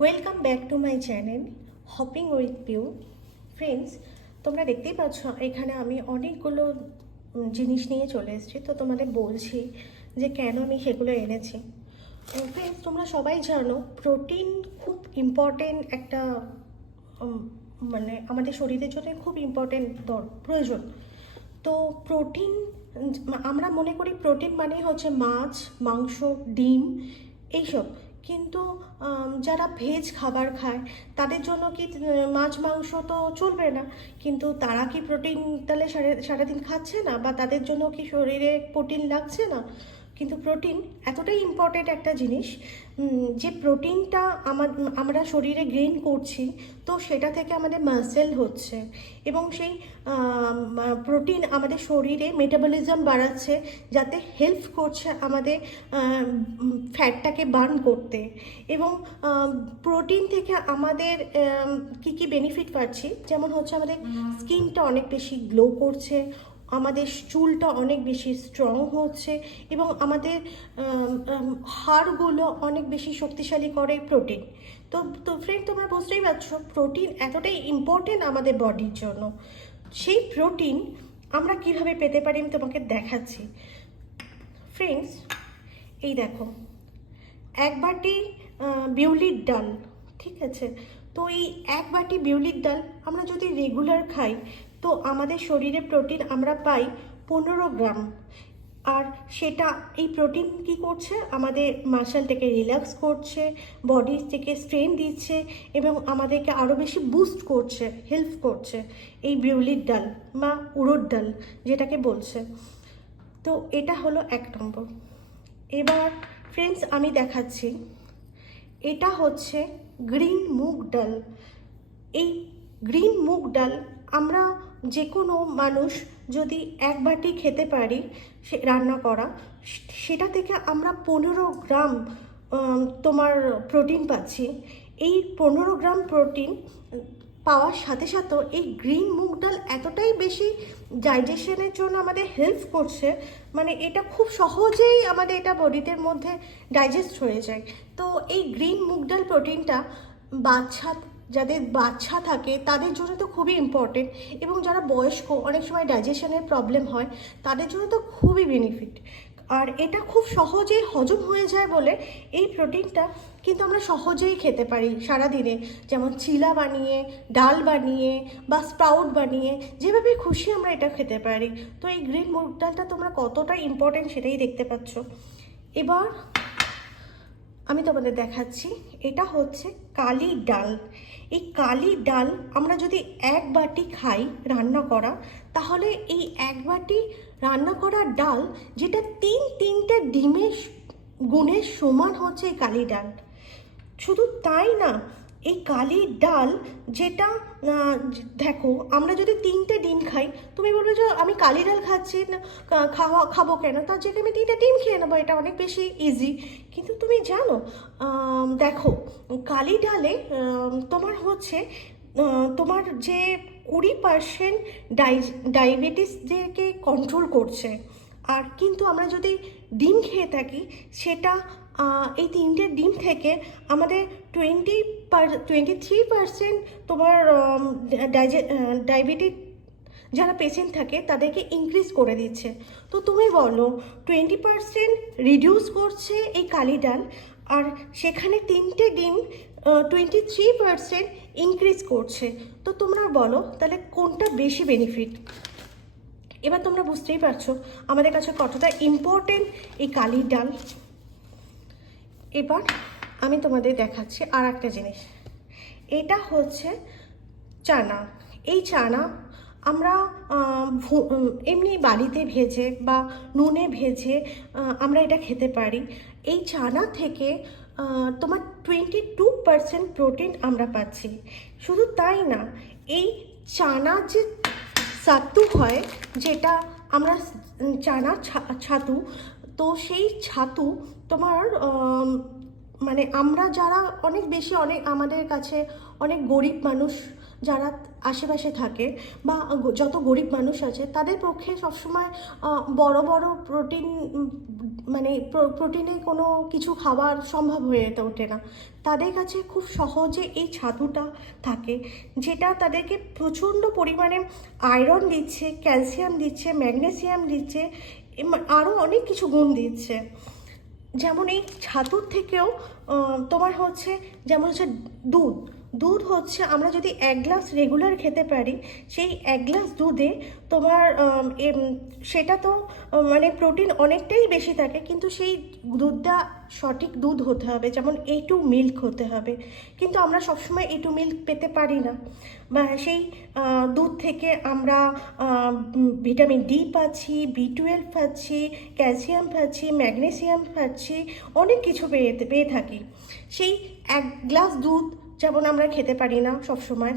Welcome back to my channel hopping with Piu. Friends, তোমরা দেখতেই পাচ্ছ এখানে আমি অনেকগুলো জিনিস নিয়ে চলে এসেছি। তো তোমাদের বলছি যে কেন আমি সেগুলো এনেছি। ফ্রেন্ডস, তোমরা সবাই জানো প্রোটিন খুব ইম্পর্টেন্ট একটা মানে আমাদের শরীরের জন্য খুব ইম্পর্টেন্ট প্রয়োজন। তো প্রোটিন, আমরা মনে করি প্রোটিন মানেই হচ্ছে মাছ, মাংস, ডিম এইসব। কিন্তু যারা ভেজ খাবার খায় তাদের জন্য কি মাছ মাংস তো চলবে না, কিন্তু তারা কি প্রোটিন তাহলে সারাদিন খাচ্ছে না, বা তাদের জন্য কি শরীরে প্রোটিন লাগছে না? কিন্তু প্রোটিন এতটাই ইম্পর্টেন্ট একটা জিনিস যে প্রোটিনটা আমরা শরীরে গেইন করছি, তো সেটা থেকে আমাদের মাসেল হচ্ছে, এবং সেই প্রোটিন আমাদের শরীরে মেটাবলিজম বাড়াচ্ছে, যাতে হেল্প করছে আমাদের ফ্যাটটাকে বার্ন করতে। এবং প্রোটিন থেকে আমাদের কি কি বেনিফিট পাচ্ছি, যেমন হচ্ছে আমাদের স্কিনটা অনেক বেশি গ্লো করছে, আমাদের চুলটা অনেক বেশি স্ট্রং হচ্ছে, এবং আমাদের হাড়গুলো অনেক বেশি শক্তিশালী করে প্রোটিন। তো তো ফ্রেন্ড, তোমরা বুঝতেই পারছো প্রোটিন এতটাই ইম্পর্টেন্ট আমাদের বডির জন্য। সেই প্রোটিন আমরা কিভাবে পেতে পারি আমি তোমাকে দেখাচ্ছি। ফ্রেন্ডস, এই দেখো, এক বাটি বিউলির ডাল, ঠিক আছে? তো এই এক বাটি বিউলির ডাল আমরা যদি রেগুলার খাই, তো আমাদের শরীরে প্রোটিন আমরা পাই 15 গ্রাম। আর সেটা, এই প্রোটিন কি করছে, আমাদের মাসলটাকে রিল্যাক্স করছে, বডি থেকে স্ট্রেন দিচ্ছে, এবং আমাদেরকে আরও বেশি বুস্ট করছে, হেল্প করছে এই বিউলির ডাল বা উড়দ ডাল যেটাকে বলছে। তো এটা হলো 1 নম্বর। এবার ফ্রেন্ডস আমি দেখাচ্ছি, এটা হচ্ছে গ্রিন মুগ ডাল। এই গ্রিন মুগ ডাল আমরা যে কোনো মানুষ যদি এক বাটি খেতে পারি সে রান্না করা, সেটা থেকে আমরা 15 গ্রাম তোমার প্রোটিন পাচ্ছি। এই 15 গ্রাম প্রোটিন পাওয়ার সাথে সাথে এই গ্রিন মুগ ডাল এতটাই বেশি ডাইজেশনের জন্য আমাদের হেল্প করছে, মানে এটা খুব সহজেই আমাদের এটা বডিতে মধ্যে ডাইজেস্ট হয়ে যায়। তো এই গ্রিন মুগ ডাল প্রোটিনটা যাদের বাচ্চা থাকে তাদের জন্য তো খুবই ইম্পর্টেন্ট, এবং যারা বয়স্ক অনেক সময় ডাইজেশনের প্রবলেম হয় তাদের জন্য তো খুবই বেনিফিট। আর এটা খুব সহজেই হজম হয়ে যায় বলে এই প্রোটিনটা কিন্তু আমরা সহজেই খেতে পারি সারাদিনে, যেমন চিলা বানিয়ে, ডাল বানিয়ে, বা স্প্রাউট বানিয়ে, যেভাবে খুশি আমরা এটা খেতে পারি। তো এই গ্রিন মুগ ডালটা তোমরা কতটা ইম্পর্টেন্ট সেটাই দেখতে পাচ্ছ। এবার আমি তোমাদের দেখাচ্ছি, এটা হচ্ছে কালি ডাল। এই কালি ডাল আমরা যদি এক বাটি খাই রান্না করা, তাহলে এই এক বাটি রান্না করা ডাল, যেটা তিনটে ডিমের গুণের সমান হচ্ছে এই কালি ডাল। শুধু তাই না, এই কালি ডাল যেটা, দেখো, আমরা যদি 3টে ডিম খাই, তুমি বলবে যে আমি কালি ডাল খাচ্ছি না, খাবো কেন, তার জায়গায় আমি 3টে ডিম খেয়ে নেবো, এটা অনেক বেশি ইজি। কিন্তু তুমি জানো, দেখো, কালি ডালে তোমার হচ্ছে তোমার যে 20% ডায়াবেটিসকে কন্ট্রোল করছে। আর কিন্তু আমরা যদি ডিম খেয়ে থাকি, সেটা এই 3টে ডিম থেকে আমাদের 23% তোমার ডায়াবেটিস যারা পেশেন্ট থাকে তাদেরকে ইনক্রিজ করে দিচ্ছে। তো তুমি বলো, 20% রিডিউস করছে এই কালি ডাল, আর সেখানে 3টে ডিম 23% ইনক্রিজ করছে। তো তোমরা বলো তাহলে কোনটা বেশি বেনিফিট? এবার তোমরা বুঝতেই পারছো আমাদের কাছে কতটা ইম্পর্টেন্ট এই কালির ডাল। এবার আমি তোমাদের দেখাচ্ছি আর একটা জিনিস, এটা হচ্ছে চানা। এই চানা আমরা এমনি বাড়িতে ভেজে বা নুনে ভেজে আমরা এটা খেতে পারি। এই চানা থেকে তোমার 22% প্রোটিন আমরা পাচ্ছি। শুধু তাই না, এই চানা যে ছাতু হয়, যেটা আমরা চানা ছাতু, তো সেই ছাতু তোমার মানে আমরা যারা অনেক আমাদের কাছে অনেক গরিব মানুষ যারা আশেপাশে থাকে, বা যত গরিব মানুষ আছে তাদের পক্ষে সবসময় বড় বড় প্রোটিন মানে প্রোটিনে কোনো কিছু খাবার সম্ভব হয়ে ওঠে না, তাদের কাছে খুব সহজে এই ছাতুটা থাকে, যেটা তাদেরকে প্রচণ্ড পরিমাণে আয়রন দিচ্ছে, ক্যালসিয়াম দিচ্ছে, ম্যাগনেসিয়াম দিচ্ছে, আরও অনেক কিছু গুণ দিচ্ছে। যেমন এই ছাতুর থেকেও তোমার হচ্ছে, যেমন হচ্ছে দুধ। দুধ হচ্ছে আমরা যদি 1 গ্লাস রেগুলার খেতে পারি, সেই 1 গ্লাস দুধে তোমার সেটা তো মানে প্রোটিন অনেকটাই বেশি থাকে, কিন্তু সেই দুধটা সঠিক দুধ হতে হবে, যেমন A2 মিল্ক হতে হবে। কিন্তু আমরা সবসময় A2 মিল্ক পেতে পারি না, বা সেই দুধ থেকে আমরা ভিটামিন ডি পাচ্ছি, B12 পাচ্ছি, ক্যালসিয়াম পাচ্ছি, ম্যাগনেসিয়াম পাচ্ছি, অনেক কিছু পেয়ে থাকি। সেই 1 গ্লাস দুধ যেমন আমরা খেতে পারি না সবসময়,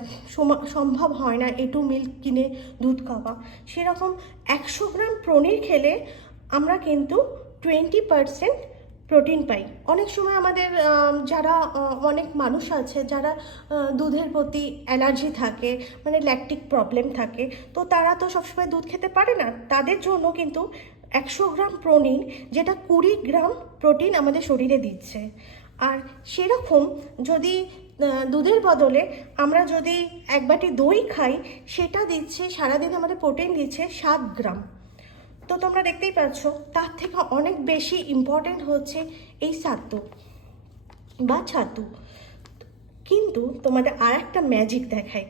সম্ভব হয় না A2 মিল্ক কিনে দুধ খাওয়া, সেরকম 100 গ্রাম পনির খেলে আমরা কিন্তু 20% প্রোটিন পাই। অনেক সময় আমাদের যারা অনেক মানুষ আছে যারা দুধের প্রতি অ্যালার্জি থাকে, মানে ল্যাকটিক প্রবলেম থাকে, তো তারা তো সবসময় দুধ খেতে পারে না, তাদের জন্য কিন্তু 100 গ্রাম পনির, যেটা 20 গ্রাম প্রোটিন আমাদের শরীরে দিচ্ছে। আর সেরকম যদি দুধের বদলে আমরা যদি 1 বাটি দই খাই, সেটা দিচ্ছে সারাদিন আমাদের প্রোটিন দিচ্ছে 7 গ্রাম। তো তোমরা দেখতেই পাচ্ছ, তার থেকে অনেক বেশি ইম্পর্ট্যান্ট হচ্ছে এই ছাতু বা ছাতু। কিন্তু তোমাদের আর একটা ম্যাজিক দেখাই,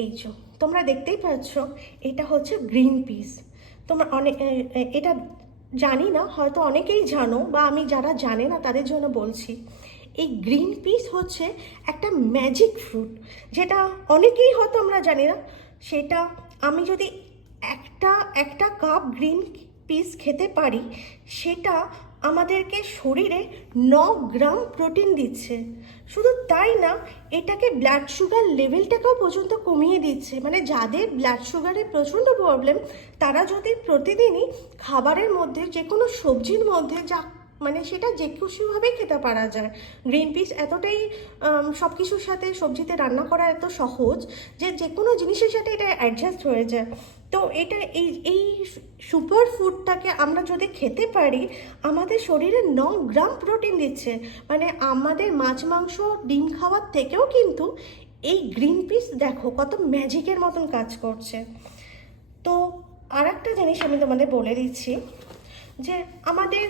এই যে তোমরা দেখতেই পাচ্ছ, এটা হচ্ছে গ্রিন পিস। তোমরা এটা জানি না, হয়তো অনেকেই জানো, বা আমি যারা জানে না তাদের জন্য বলছি। এই গ্রিন পিস হচ্ছে একটা ম্যাজিক ফ্রুট, যেটা অনেকেই হয়তো আমরা জানি না। সেটা আমি যদি একটা কাপ গ্রিন পিস খেতে পারি, সেটা আমাদেরকে শরীরে 9 গ্রাম প্রোটিন দিচ্ছে। শুধু তাই না, এটাকে ব্লাড সুগার লেভেলটাকেও পর্যন্ত কমিয়ে দিচ্ছে। মানে যাদের ব্লাড সুগারের প্রচণ্ড প্রবলেম, তারা যদি প্রতিদিনই খাবারের মধ্যে যে কোনো সবজির মধ্যে মানে সেটা যে কিছুভাবেই খেতে পারা যায়। গ্রিন পিস এতটাই সব কিছুর সাথে সবজিতে রান্না করা এত সহজ যে যে কোনো জিনিসের সাথে এটা অ্যাডজাস্ট হয়ে যায়। তো এটা এই সুপার ফুডটাকে আমরা যদি খেতে পারি, আমাদের শরীরে 9 গ্রাম প্রোটিন দিচ্ছে। মানে আমাদের মাছ মাংস ডিম খাওয়ার থেকেও কিন্তু এই গ্রিন পিস দেখো কত ম্যাজিকের মতন কাজ করছে। তো আর একটা জিনিস আমি তোমাদের বলে দিচ্ছি, যে আমাদের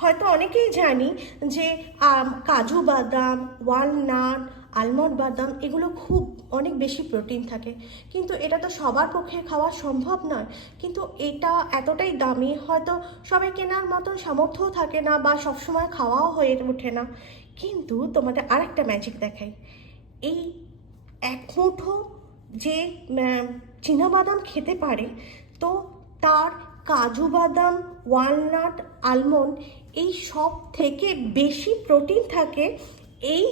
হয়তো অনেকেই জানি যে কাজু বাদাম, ওয়ালনাট, আলমন্ড বাদাম, এগুলো খুব অনেক বেশি প্রোটিন থাকে, কিন্তু এটা তো সবার পক্ষে খাওয়া সম্ভব নয়। কিন্তু এটা এতটাই দামি, হয়তো সবাই কেনার মতন সামর্থ্যও থাকে না, বা সবসময় খাওয়াও হয়ে ওঠে না। কিন্তু তোমাদের আরেকটা ম্যাজিক দেখাই, এই 1 মুঠো যে চীনাবাদাম খেতে পারে, তো তার কাজু বাদাম, ওয়ালনাট, আলমন্ড, এই সব থেকে বেশি প্রোটিন থাকে এই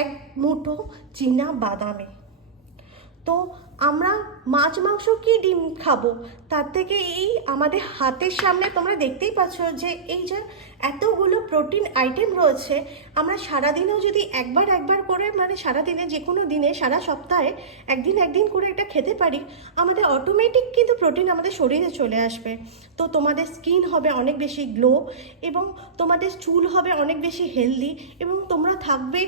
1 মুঠো চীনা বাদামে। তো আমরা মাছ মাংস কি ডিম খাবো, তার থেকে এই আমাদের হাতের সামনে তোমরা দেখতেই পাচ্ছ যে এই যে এতগুলো প্রোটিন আইটেম রয়েছে, আমরা সারাদিনেও যদি একবার করে, মানে সারাদিনে যে কোনো দিনে, সারা সপ্তাহে একদিন করে এটা খেতে পারি, আমাদের অটোমেটিক কিন্তু প্রোটিন আমাদের শরীরে চলে আসবে। তো তোমাদের স্কিন হবে অনেক বেশি গ্লো, এবং তোমাদের চুল হবে অনেক বেশি হেলদি, এবং তোমরা থাকবে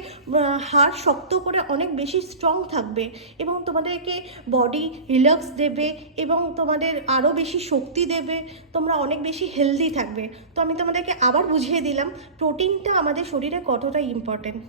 হাড় শক্ত করে অনেক বেশি স্ট্রং থাকবে, এবং তোমাদেরকে বডি রিল্যাক্স দেবে, এবং তোমাদের আরও বেশি শক্তি দেবে, তোমরা অনেক বেশি হেলদি থাকবে। তো আমি তোমাদেরকে আবার বুঝিয়ে দিলাম প্রোটিনটা আমাদের শরীরে কতটা ইম্পর্টেন্ট।